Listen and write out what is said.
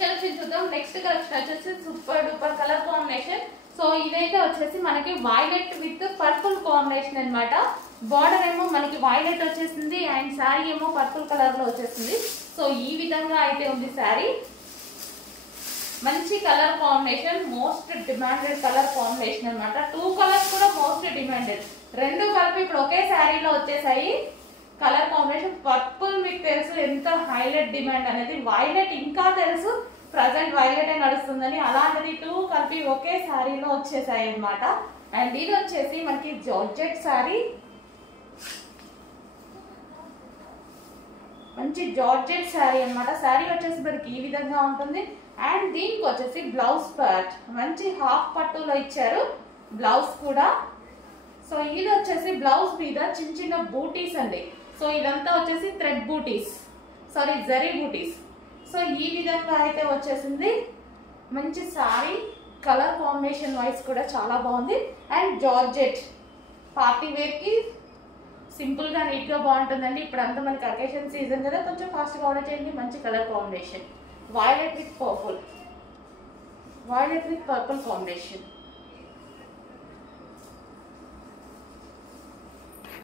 Next collection చూద్దాం. Next collection వచ్చేసి super duper colour combination. So ఇదైతే వచ్చేసి మనకి వైలెట్ విత్ పర్పుల్ కాంబినేషన్ అన్నమాట. బార్డర్ ఏమో మనకి వైలెట్ వచ్చేసింది అండ్ శారీ ఏమో పర్పుల్ కలర్ లో వచ్చేసింది. సో ఈ విధంగా అయితే ఉంది శారీ. మంచి colour combination, most demanded colour combination అన్నమాట. 2 కలర్స్ కూడా మోస్ట్ డిమాండెడ్, రెండు కలిపి ఇప్పుడు ఒకే శారీలో వచ్చేసాయి. కలర్ కాంబినేషన్ పర్పుల్ మీకు తెలుసు ఎంత హైలైట్ డిమాండ్ అనేది, వైలెట్ ఇంకా తెలుసు ప్రజెంట్ వైలెట్ నడుస్తుందని, అలాంటిది 2 కలిపి ఒకే శారీలో వచ్చేసాయి అన్నమాట. అండ్ ఇది వచ్చేసి మనకి జార్జెట్ శారీ, మంచి జార్జెట్ శారీ అన్నమాట. శారీ వచ్చేసి మనకి ఈ విధంగా ఉంటుంది. అండ్ దీనికి వచ్చేసి బ్లౌజ్ పార్ట్ మంచి హాఫ్ పట్టులో ఇచ్చారు బ్లౌజ్ కూడా. సో ఇది వచ్చేసి బ్లౌజ్ మీద చిన్న చిన్న బూటీస్ అండి. సో ఇదంతా వచ్చేసి థ్రెడ్ బూటీస్, సారీ జరీ బూటీస్. సో ఈ విధంగా అయితే వచ్చేసింది. మంచి సారీ, కలర్ కాంబినేషన్ వైస్ కూడా చాలా బాగుంది. అండ్ జార్జెట్ పార్టీ వేర్ కి సింపుల్ గా నీట్ గా బాగుంటుందండి. ఇప్పుడు అంతా మనకి అకేషన్ సీజన్ కదా, కొంచెం ఫాస్ట్ గా ఆర్డర్ చేయండి. మంచి colour combination, violet with purple, violet with purple combination.